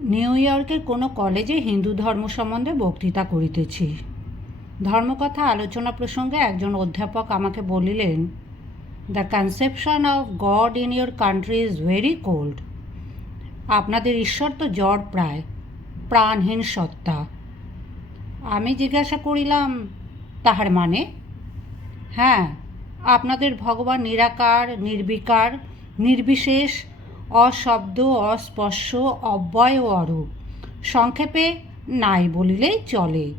New ইয়র্কের কোনো কলেজে হিন্দু ধর্ম সম্বন্ধে বক্তৃতা করিতেছি। ধর্মকথা আলোচনা প্রসঙ্গে একজন অধ্যাপক আমাকে বলিলেন the conception of God in your country is very cold আপনাদের ঈশ্বর তো জ্বর প্রায়, প্রাণহীন সত্তা। আমি জিজ্ঞাসা করিলাম, তাহার মানে? হ্যাঁ আপনাদের ভগবান নিরাকার, নির্বিকার, নির্বিশেষ অশব্দ, অস্পর্শ, অব্যয় অরূপ। সংক্ষেপে, নাই বলিলেই চলে।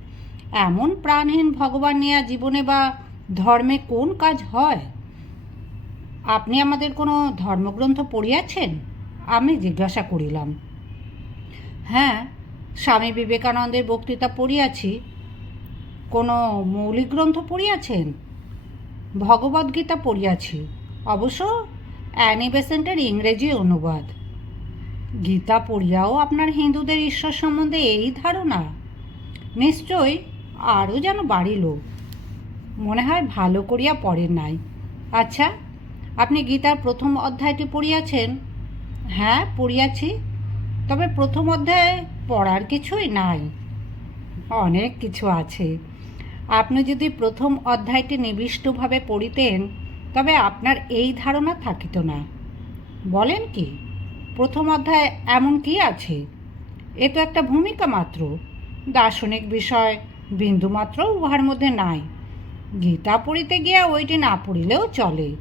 এমন প্রাণহীন ভগবান নেয়া জীবনে বা ধর্মে কোন কাজ হয়? আপনি আমাদের কোনো ধর্মগ্রন্থ পড়িয়াছেন? আমি জিজ্ঞাসা করিলাম। হ্যাঁ স্বামী বিবেকানন্দের বক্তৃতা পড়িয়াছি। কোনো মৌলিক গ্রন্থ পড়িয়াছেন? ভগবদ্গীতা পড়িয়াছি। অবশ্য অ্যানি বেসেন্টের ইংরেজি অনুবাদ। গীতা পড়িয়াও আপনার হিন্দুদের ঈশ্বর সম্বন্ধে এই ধারণা। নিশ্চয়ই আরও যেন বাড়িল। মনে হয় ভালো করিয়া পড়েন নাই। আচ্ছা আপনি গীতার প্রথম অধ্যায়টি পড়িয়াছেন? হ্যাঁ পড়িয়াছি। তবে প্রথম অধ্যায়ে পড়ার কিছুই নাই। অনেক কিছু আছে। আপনি যদি প্রথম অধ্যায়টি নিবিষ্টভাবে পড়িতেন তবে আপনার এই ধারণা থাকিত না। বলেন কি, প্রথম অধ্যায় এমন কি আছে? এ তো একটা ভূমিকা মাত্র, দার্শনিক বিষয় বিন্দুমাত্র উহার মধ্যে নাই। গীতা পড়িতে গিয়া ওইটি না পড়িলেও চলে।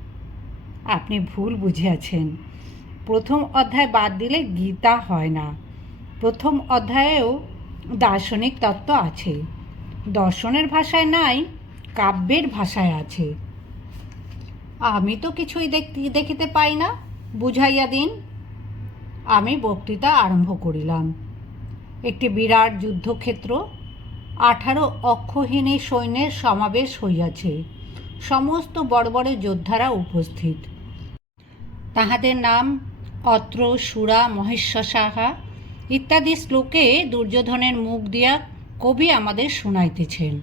আপনি ভুল বুঝিয়াছেন। প্রথম অধ্যায় বাদ দিলে গীতা হয় না। প্রথম অধ্যায়েও দার্শনিক তত্ত্ব আছে। দর্শনের ভাষায় নাই, কাব্যের ভাষায় আছে। আমি তো কিছুই দেখতে পাই না। বুঝাইয়া দিন। আমি বক্তৃতা আরম্ভ করিলাম। একটি বিরাট যুদ্ধক্ষেত্র। আঠারো অক্ষহীনী সৈন্যের সমাবেশ হইয়াছে। সমস্ত বড় বড় যোদ্ধারা উপস্থিত। তাহাদের নাম অত্র, সুরা মহেশ্বর সাহা ইত্যাদি শ্লোকে দুর্যোধনের মুখ দিয়া কবি আমাদের শুনাইতেছেন।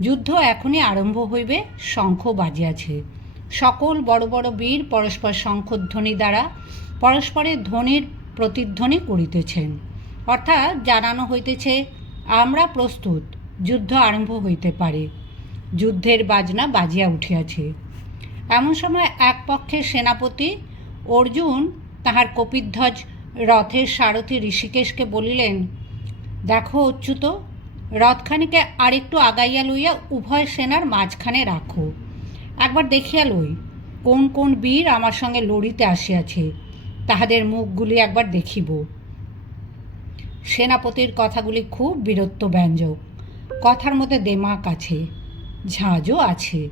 যুদ্ধ এখনই আরম্ভ হইবে, শঙ্খ বাজিয়াছে। সকল বড় বড় বীর পরস্পর শঙ্খধ্বনি দ্বারা পরস্পরের ধ্বনির প্রতিধ্বনি করিতেছেন। অর্থাৎ জানানো হইতেছে, আমরা প্রস্তুত, যুদ্ধ আরম্ভ হইতে পারে। যুদ্ধের বাজনা বাজিয়া উঠিয়াছে। এমন সময় এক পক্ষের সেনাপতি অর্জুন তাহার কপিধ্বজ রথের সারথী ঋষিকেশকে বলিলেন, দেখো অচ্যুত, রথখানিকে আরেকটু আগাইয়া লইয়া উভয় সেনার মাঝখানে রাখো। একবার দেখিয়া লই, কোন কোন বীর আমার সঙ্গে লড়িতে আসিয়াছে, তাহাদের মুখগুলি একবার দেখিব। সেনাপতির কথাগুলি খুব বীরত্ব ব্যঞ্জক, কথার মধ্যে দেমাক আছে ঝাঁঝও আছে,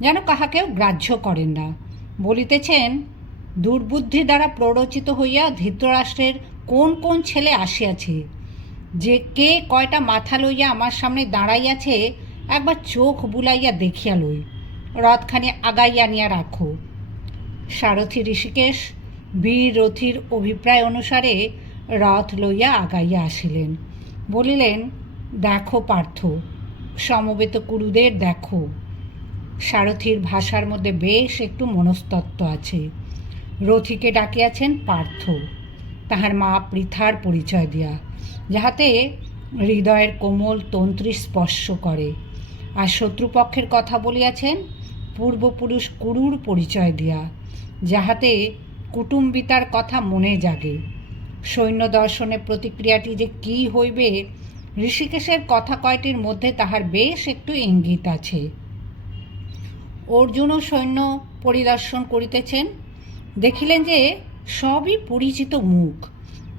যেন কাহাকেও গ্রাহ্য করেন না। বলিতেছেন, দুর্বুদ্ধি দ্বারা প্ররোচিত হইয়া ধৃতরাষ্ট্রের কোন কোন ছেলে আসিয়াছে, যে কে কয়টা মাথা লইয়া আমার সামনে দাঁড়াইয়াছে, একবার চোখ বুলাইয়া দেখিয়া লই। রথখানি আগাইয়া নিয়া রাখো। সারথি ঋষিকেশ বীর রথীর অভিপ্রায় অনুসারে রথ লইয়া আগাইয়া আসিলেন। বলিলেন, দেখো পার্থ, সমবেত কুরুদের দেখো। সারথীর ভাষার মধ্যে বেশ একটু মনস্তত্ত্ব আছে। রথিকে ডাকিয়াছেন পার্থ, তাহার মা পৃথার পরিচয় দিয়া, যাহাতে হৃদয়ের কোমল তন্ত্রী স্পর্শ করে। আর শত্রুপক্ষের কথা বলিয়াছেন পূর্বপুরুষ কুরুর পরিচয় দিয়া, যাহাতে কুটুম্বিতার কথা মনে জাগে। সৈন্য দর্শনের প্রতিক্রিয়াটি যে কী হইবে, ঋষিকেশের কথা কয়টির মধ্যে তাহার বেশ একটু ইঙ্গিত আছে। অর্জুনও সৈন্য পরিদর্শন করিতেছেন, দেখিলেন যে সবই পরিচিত মুখ।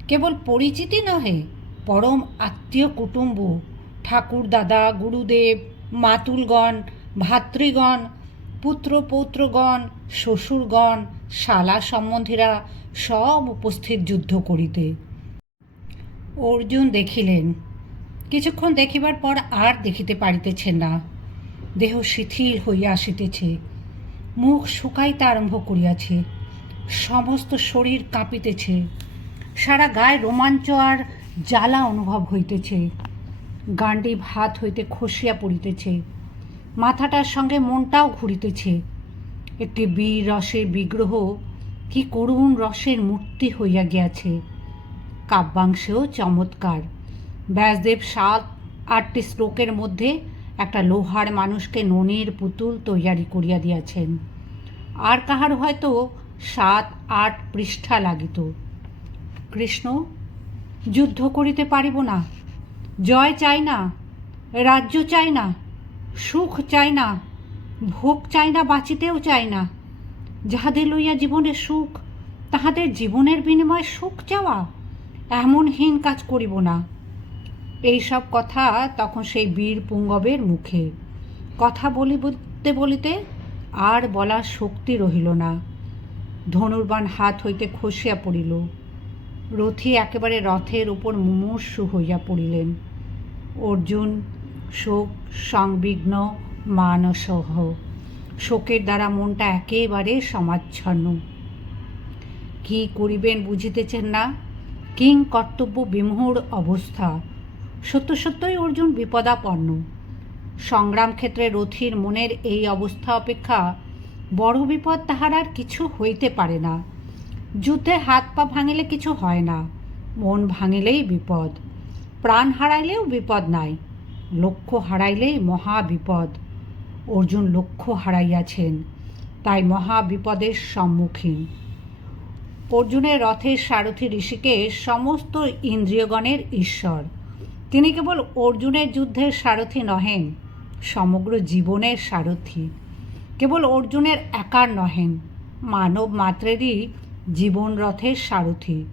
কেবল পরিচিতি নহে, পরম আত্মীয় কুটুম্ব ঠাকুর দাদা গুরুদেব, মাতুলগণ, ভাতৃগণ পুত্র পৌত্রগণ, শ্বশুরগণ, শালা সম্বন্ধীরা সব উপস্থিত যুদ্ধ করিতে। অর্জুন দেখিলেন, কিছুক্ষণ দেখিবার পর আর দেখিতে পারিতেছেন না। দেহ শিথিল হইয়া আসিতেছে, মুখ শুকাইতে আরম্ভ করিয়াছে, সমস্ত শরীর কাঁপিতেছে, সারা গায়ে রোমাঞ্চ আর জ্বালা অনুভব হইতেছে গান্ডীব হাত হইতে খসিয়া পড়িতেছে। মাথাটার সঙ্গে মনটাও ঘুরিতেছে। একটি বীর রসের বিগ্রহ কি করুণ রসের মূর্তি হইয়া গিয়াছে। কাব্যাংশেও চমৎকার। ব্যাসদেব সাত, আটটি শ্লোকের মধ্যে একটা লোহার মানুষকে ননির পুতুল তৈয়ারি করিয়া দিয়াছেন। আর কাহার হয়তো সাত, আট পৃষ্ঠা লাগিত। কৃষ্ণ, যুদ্ধ করিতে পারিব না। জয় চাই না, রাজ্য চাই না। সুখ চাই না, ভোগ চাই না, বাঁচিতেও চাই না। যাহাদের লইয়া জীবনে সুখ, তাহাদের জীবনের বিনিময়ে সুখ চাওয়া এমন হীন কাজ করিব না। এইসব কথা তখন সেই বীর পুঙ্গবের মুখে। কথা বলি বলতে বলিতে আর বলার শক্তি রহিল না। ধনুর্বাণ হাত হইতে খসিয়া পড়িল। রথী একেবারে রথের উপর মুমূর্ষু হইয়া পড়িলেন। অর্জুন শোক সংবিঘ্ন মানসহ। শোকের দ্বারা মনটা একেবারে সমাচ্ছন্ন। কি করিবেন বুঝিতেছেন না? কিং কর্তব্য বিমোহর অবস্থা। সত্য সত্যই অর্জুন বিপদাপন্ন। সংগ্রাম ক্ষেত্রে রথীর মনের এই অবস্থা অপেক্ষা বড় বিপদ তাহার আর কিছু হইতে পারে না। যুদ্ধে হাত পা ভাঙিলে কিছু হয় না। মন ভাঙিলেই বিপদ। প্রাণ হারাইলেও বিপদ নাই। লক্ষ্য হারাইলেই মহা বিপদ অর্জুন লক্ষ্য হারাইয়াছেন, তাই মহা বিপদের সম্মুখীন। অর্জুনের রথের সারথী ঋষিকেশ সমস্ত ইন্দ্রিয়গণের ঈশ্বর। তিনি কেবল অর্জুনের যুদ্ধের সারথী নহেন, সমগ্র জীবনের সারথী। কেবল অর্জুনের একার নহেন, মানব মাত্রেরই জীবন রথের সারথী।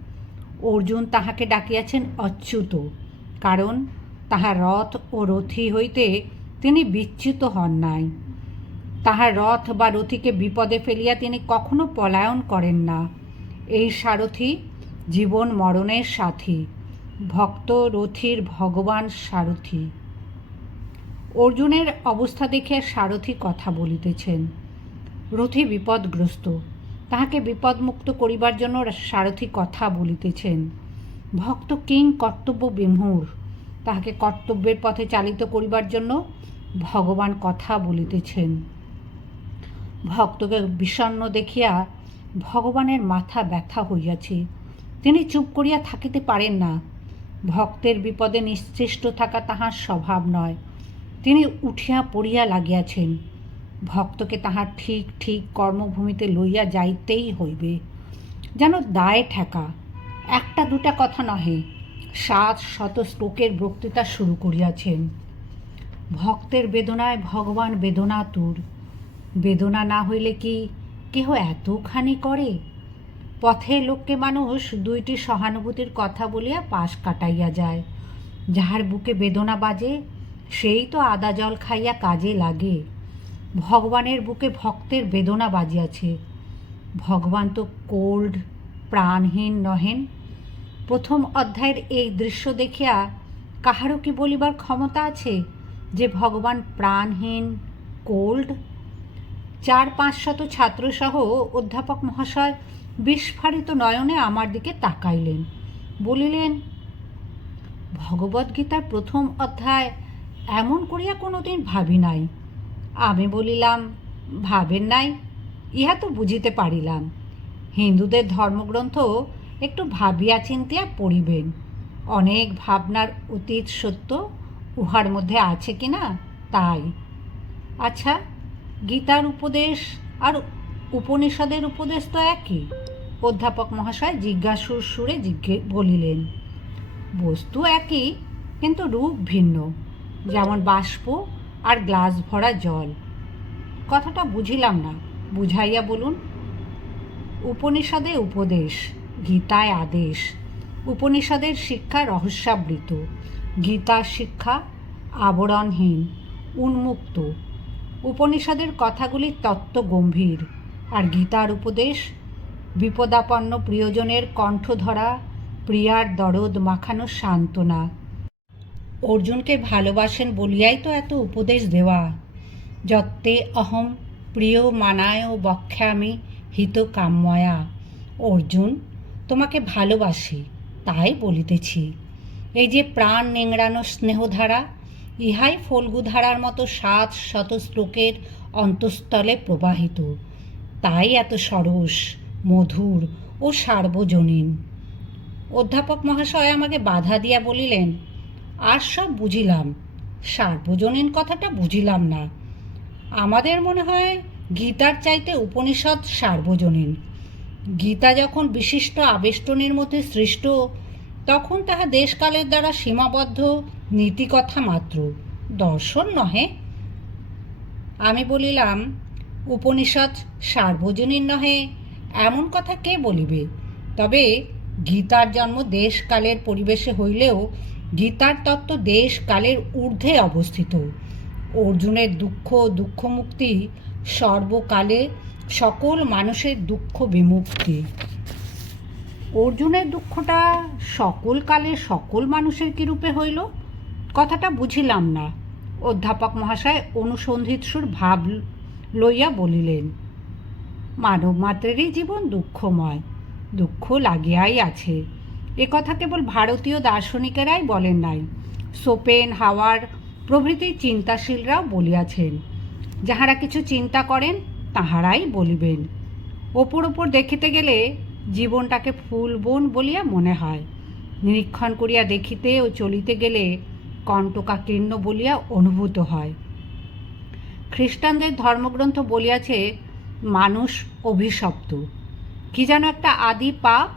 অর্জুন তাহাকে ডাকিয়াছেন অচ্যুত, কারণ তাহার রথ ও রথী হইতে তিনি বিচ্যুত হন নাই। তাহার রথ বা রথীকে বিপদে ফেলিয়া তিনি কখনো পলায়ন করেন না। এই সারথি জীবন মরণের সাথী, ভক্ত রথীর ভগবান সারথি। অর্জুনের অবস্থা দেখে সারথি কথা বলিতেছেন, রথী বিপদগ্রস্ত। তাহাকে বিপদমুক্ত করিবার জন্য সারথি কথা বলিতেছেন, ভক্ত কিং কর্তব্য বিমূঢ়। তাহাকে কর্তব্যের পথে চালিত করিবার জন্য ভগবান কথা বলিতেছেন। ভক্তকে বিষণ্ন দেখিয়া ভগবানের মাথা ব্যথা হইয়াছে। তিনি চুপ করিয়া থাকিতে পারেন না। ভক্তের বিপদে নিশ্চেষ্ট থাকা তাহার স্বভাব নয়। তিনি উঠিয়া পড়িয়া লাগিয়াছেন। ভক্তকে তাহার ঠিক ঠিক কর্মভূমিতে লইয়া যাইতেই হইবে। যেন দায়ে ঠেকা। একটা দুটা কথা নহে। সাত শত শ্লোকের বক্তৃতা শুরু করিয়াছেন। ভক্তের বেদনায় ভগবান বেদনাতুর। বেদনা না হইলে কি কেহ এতখানি করে? পথে লোককে মানুষ দুইটি সহানুভূতির কথা বলিয়া পাশ কাটাইয়া যায়। যাহার বুকে বেদনা বাজে, সেই তো আদা জল খাইয়া কাজে লাগে। ভগবানের বুকে ভক্তের বেদনা বাজিয়াছে। ভগবান তো কোল্ড, প্রাণহীন নহেন। প্রথম অধ্যায়ের এই দৃশ্য দেখিয়া কাহারও কি বলিবার ক্ষমতা আছে যে ভগবান প্রাণহীন, কোল্ড? চার পাঁচশত ছাত্রসহ অধ্যাপক মহাশয় বিস্ফারিত নয়নে আমার দিকে তাকাইলেন। বলিলেন, ভগবদ্গীতার প্রথম অধ্যায় এমন করিয়া কোনো দিন ভাবি নাই। আমি বলিলাম, ভাবেন নাই, ইহা তো বুঝিতে পারিলাম। হিন্দুদের ধর্মগ্রন্থ একটু ভাবিয়া চিন্তিয়া পড়িবেন। অনেক ভাবনার অতীত সত্য উহার মধ্যে আছে কি না তাই। আচ্ছা গীতার উপদেশ আর উপনিষদের উপদেশ তো একই, অধ্যাপক মহাশয় জিজ্ঞাসুর সুরে জিজ্ঞে বলিলেন। বস্তু একই, কিন্তু রূপ ভিন্ন, যেমন বাষ্প আর গ্লাস ভরা জল। কথাটা বুঝিলাম না, বুঝাইয়া বলুন। উপনিষদে উপদেশ। গীতায় আদেশ। উপনিষদের শিক্ষা রহস্যাবৃত। গীতার শিক্ষা আবরণহীন, উন্মুক্ত। উপনিষদের কথাগুলি তত্ত্ব গম্ভীর আর গীতার উপদেশ বিপদাপন্ন প্রিয়জনের কণ্ঠ ধরা প্রিয়ার দরদ মাখানো সান্ত্বনা। অর্জুনকে ভালোবাসেন বলিয়াই তো এত উপদেশ দেওয়া। যত্তে অহম প্রিয় মানায় বক্ষামি হিত কাম্যয়া অর্জুন তোমাকে ভালোবাসি, তাই বলিতেছি। এই যে প্রাণ নেংড়ানো স্নেহধারা, ইহাই ফল্গুধারার মতো সাত শত শ্লোকের অন্তঃস্থলে প্রবাহিত। তাই এত সরস, মধুর ও সার্বজনীন। অধ্যাপক মহাশয় আমাকে বাধা দিয়া বলিলেন, আর সব বুঝিলাম, সার্বজনীন কথাটা বুঝিলাম না। আমাদের মনে হয় গীতার চাইতে উপনিষদ সার্বজনীন। গীতা যখন বিশিষ্ট আবেষ্টনের মধ্যে সৃষ্ট, তখন তাহা দেশকালের দ্বারা সীমাবদ্ধ নীতিকথা মাত্র, দর্শন নহে। আমি বলিলাম উপনিষদ সার্বজনীন নহে, এমন কথা কে বলিবে? তবে গীতার জন্ম দেশকালের পরিবেশে হইলেও গীতার তত্ত্ব দেশকালের ঊর্ধ্বে অবস্থিত। অর্জুনের দুঃখ দুঃখ মুক্তি সর্বকালে সকল মানুষের দুঃখ বিমুক্তি। অর্জুনের দুঃখটা সকল কালে সকল মানুষের কি রূপে হইল? কথাটা বুঝিলাম না। অধ্যাপক মহাশয় অনুসন্ধিৎসুর ভাব লইয়া বলিলেন, মানব মাত্রেরই জীবন দুঃখময়। দুঃখ লাগিয়াই আছে। এ কথা কেবল ভারতীয় দার্শনিকেরাই বলেন নাই। সোপেন, হাওয়ার প্রভৃতি চিন্তাশীলরাও বলিয়াছেন। যাহারা কিছু চিন্তা করেন তাহারাই বলিবেন। ওপর ওপর দেখিতে গেলে জীবনটাকে ফুল বন বলিয়া মনে হয়। নিরীক্ষণ করিয়া দেখিতে ও চলিতে গেলে কণ্টকাকীর্ণ বলিয়া অনুভূত হয়। খ্রিস্টানদের ধর্মগ্রন্থ বলিয়াছে, মানুষ অভিশপ্ত। কি যেন একটা আদি পাপ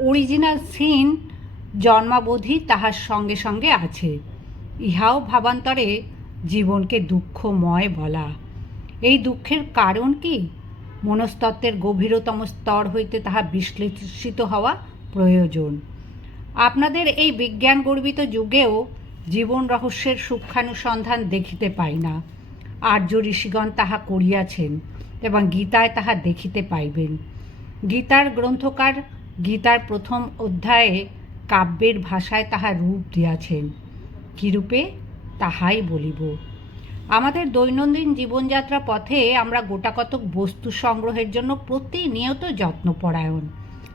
অরিজিনাল সিন জন্মাবধি তাহার সঙ্গে সঙ্গে আছে। ইহাও ভাবান্তরে জীবনকে দুঃখময় বলা। এই দুঃখের কারণ কি? মনস্তত্ত্বের গভীরতম স্তর হইতে তাহা বিশ্লেষিত হওয়া প্রয়োজন। আপনাদের এই বিজ্ঞান গর্বিত যুগেও জীবন রহস্যের সূক্ষানুসন্ধান দেখিতে পাই না। আর্য ঋষিগণ তাহা করিয়াছেন এবং গীতায় তাহা দেখিতে পাইবেন। গীতার গ্রন্থকার গীতার প্রথম অধ্যায়ে কাব্যের ভাষায় তাহা রূপ দিয়াছেন। কীরূপে? তাহাই বলিব। আমাদের দৈনন্দিন জীবনযাত্রা পথে আমরা গোটাকতক বস্তু সংগ্রহের জন্য প্রতিনিয়ত যত্নপরায়ণ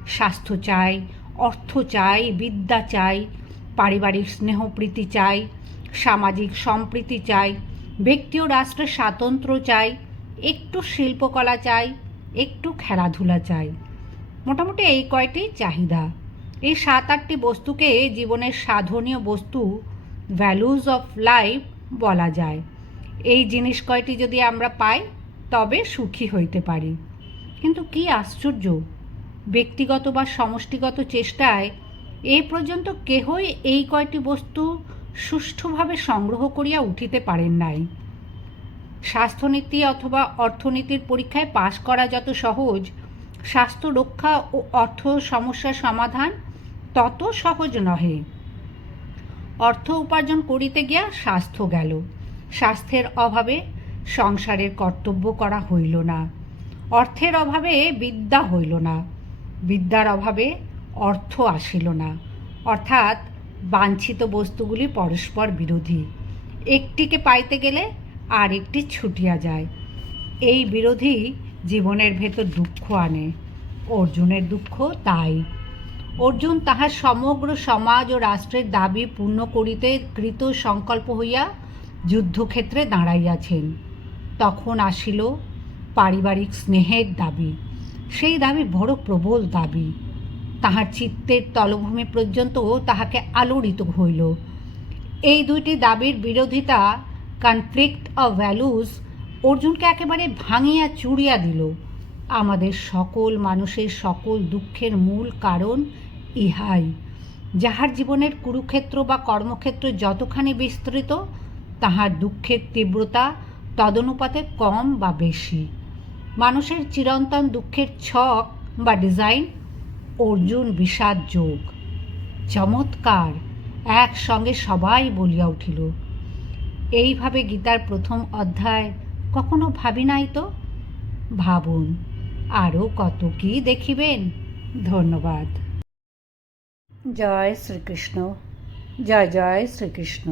স্বাস্থ্য চাই, অর্থ চাই, বিদ্যা চাই, পারিবারিক স্নেহপ্রীতি চাই, সামাজিক সম্প্রীতি চাই, ব্যক্তি ও রাষ্ট্রের স্বাতন্ত্র্য চাই, একটু শিল্পকলা চাই, একটু খেলাধুলা চাই। মোটামুটি এই কয়টি চাহিদা। এই সাত আটটি বস্তুকে জীবনের সাধনীয় বস্তু ভ্যালুজ অফ লাইফ বলা যায়। এই জিনিস কয়টি যদি আমরা পাই, তবে সুখী হইতে পারি। কিন্তু কি আশ্চর্য! ব্যক্তিগত বা সমষ্টিগত চেষ্টায় এ পর্যন্ত কেহই এই কয়টি বস্তু সুষ্ঠুভাবে সংগ্রহ করিয়া উঠিতে পারেন নাই। স্বাস্থ্যনীতি অথবা অর্থনীতির পরীক্ষায় পাশ করা যত সহজ, স্বাস্থ্য রক্ষা ও অর্থ সমস্যার সমাধান তত সহজ নহে। অর্থ উপার্জন করিতে গিয়া স্বাস্থ্য গেল। স্বাস্থ্যের অভাবে সংসারের কর্তব্য করা হইল না। অর্থের অভাবে বিদ্যা হইল না। বিদ্যার অভাবে অর্থ আসিল না। অর্থাৎ বাঞ্ছিত বস্তুগুলি পরস্পর বিরোধী। একটিকে পাইতে গেলে আর একটি ছুটিয়া যায়। এই বিরোধী জীবনের ভেতর দুঃখ আনে। অর্জুনের দুঃখ তাই। অর্জুন তাহার সমগ্র সমাজ ও রাষ্ট্রের দাবি পূর্ণ করিতে কৃত সংকল্প হইয়া যুদ্ধক্ষেত্রে দাঁড়াইয়াছেন। তখন আসিল পারিবারিক স্নেহের দাবি। সেই দাবি বড় প্রবল দাবি। তাহার চিত্তের তলভূমি পর্যন্ত তাহাকে আলোড়িত হইল। এই দুইটি দাবির বিরোধিতা কনফ্লিক্ট অফ ভ্যালুস অর্জুনকে একেবারে ভাঙিয়া চুড়িয়া দিল। আমাদের সকল মানুষের সকল দুঃখের মূল কারণ ইহাই। যাহার জীবনের কুরুক্ষেত্র বা কর্মক্ষেত্র যতখানি বিস্তৃত তাহার দুঃখের তীব্রতা তদনুপাতে কম বা বেশি। মানুষের চিরন্তন দুঃখের ছক বা ডিজাইন অর্জুন বিষাদ যোগ। চমৎকার, একসঙ্গে সবাই বলিয়া উঠিল, এইভাবে গীতার প্রথম অধ্যায় কখনো ভাবি নাই তো? ভাবুন, আরও কত কি দেখিবেন? ধন্যবাদ। জয় শ্রীকৃষ্ণ, জয় জয় শ্রীকৃষ্ণ।